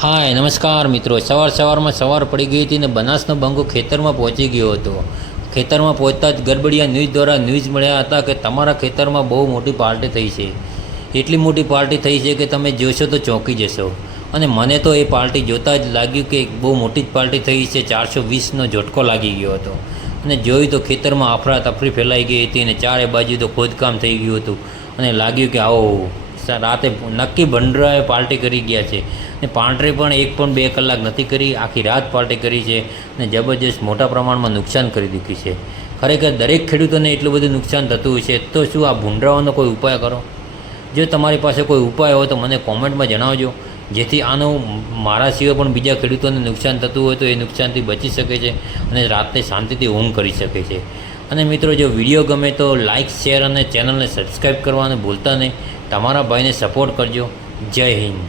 હાય નમસ્કાર મિત્રો, સવારમાં સવાર પડી ગઈ હતી ને બનાસનો બંગો ખેતરમાં પહોંચી ગયો હતો. ખેતરમાં પહોંચતા જ ગરબડિયા ન્યૂઝ દ્વારા ન્યૂઝ મળ્યા હતા કે તમારા ખેતરમાં બહુ મોટી પાર્ટી થઈ છે. એટલી મોટી પાર્ટી થઈ છે કે તમે જોશો તો ચોંકી જશો. અને મને તો એ પાર્ટી જોતાં જ લાગ્યું કે બહુ મોટી જ પાર્ટી થઈ છે. 420નો ઝટકો લાગી ગયો હતો અને જોયું તો ખેતરમાં અફરાતફરી ફેલાઈ ગઈ હતી અને ચારે બાજુ તો ખોદકામ થઈ ગયું હતું. અને લાગ્યું કે આવો રાતે નક્કી ભંડરાએ પાર્ટી કરી ગયા છે. ને પાર્ટી પણ 1 પણ 2 કલાક નથી કરી, આખી રાત પાર્ટી કરી છે અને જબરજસ્ત મોટા પ્રમાણમાં નુકસાન કરી દીધું છે. ખરેખર દરેક ખેડૂતોને એટલું બધું નુકસાન થતું હોય છે, તો શું આ ભૂંડરાઓનો કોઈ ઉપાય કરો? જો તમારી પાસે કોઈ ઉપાય હોય તો મને કોમેન્ટમાં જણાવજો, જેથી આનું મારા સિવાય પણ બીજા ખેડૂતોને નુકસાન થતું હોય તો એ નુકસાનથી બચી શકે છે અને રાતે શાંતિથી ઊંઘ કરી શકે છે. અને મિત્રો, જો વિડીયો ગમે તો લાઇક, શેર અને ચેનલને સબસ્ક્રાઈબ કરવાનું ભૂલતા નહીં. તમારા ભાઈને સપોર્ટ કરજો. જય હિન્દ.